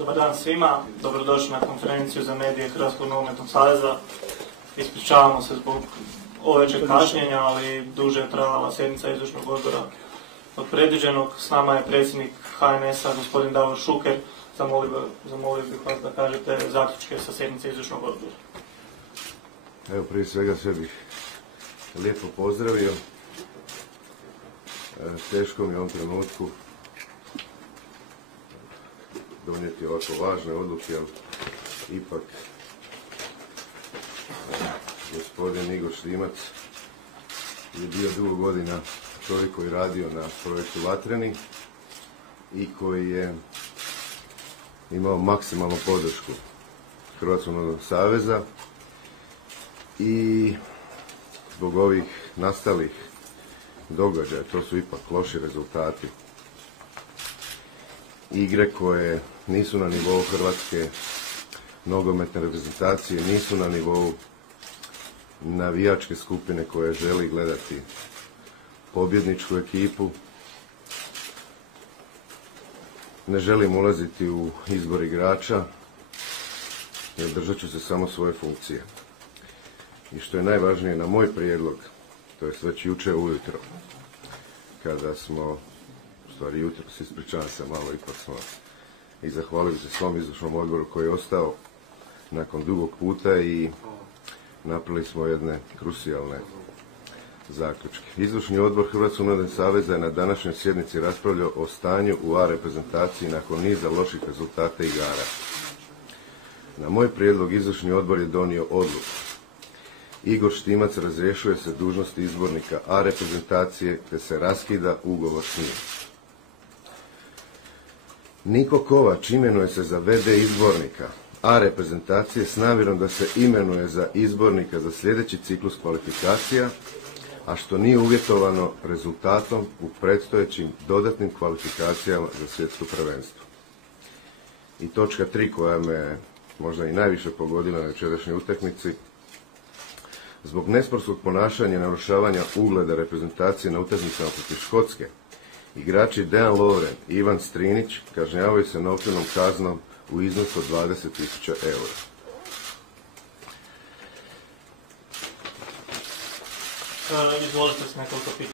Dobar dan svima, dobrodošli na konferenciju za medije Hrvatskog nogometnog saveza. Ispričavamo se zbog ovečeg kašnjenja, ali duže je trajala sjednica izvršnog odbora od predviđenog. S nama je predsjednik HNS-a, gospodin Davor Šuker. Zamolio bih vas da kažete zaključke sa sjednice izvršnog odbora. Evo, prije svega sve bih lijepo pozdravio. Teško mi je u ovom trenutku donijeti ovako važne odluke, ali ipak gospodin Igor Štimac je bio dugo godina čovjek koji je radio na projektu Vatreni i koji je imao maksimalnu podršku Hrvatskog nogometnog saveza i zbog ovih nastalih događaja, to su ipak loši rezultati, igre koje nisu na nivou Hrvatske nogometne reprezentacije, nisu na nivou navijačke skupine koje želi gledati pobjedničku ekipu. Ne želim ulaziti u izbor igrača, jer držat ću se samo svoje funkcije. I što je najvažnije, na moj prijedlog, to je već jučer ujutro, kada smo, u stvari jutro se ispričavam se malo, ipak smo, i zahvalio se svom izvršnom odboru koji je ostao nakon dugog puta i napravili smo jedne krucijalne zaključke. Izvršni odbor Hrvatskog nogometnog saveza je na današnjoj sjednici raspravljao o stanju u A reprezentaciji nakon niza loših rezultata igara. Na moj prijedlog izvršni odbor je donio odluku. Igor Štimac razrješuje se dužnosti izbornika A reprezentacije te se raskida ugovor s njim. Niko Kovač imenuje se za VD izbornika A reprezentacije s namjerom da se imenuje za izbornika za sljedeći ciklus kvalifikacija, a što nije uvjetovano rezultatom u predstojećim dodatnim kvalifikacijama za svjetsko prvenstvo. I točka 3 koja me možda i najviše pogodila na jučerašnjoj utakmici. Zbog nesportskog ponašanja i narušavanja ugleda reprezentacije na utakmicama protiv Škotske, igrači Dejan Lovren i Ivan Strinić kažnjavaju se novčanom kaznom u iznosu od 20.000 eura. Izvolite s nekoliko pitanja.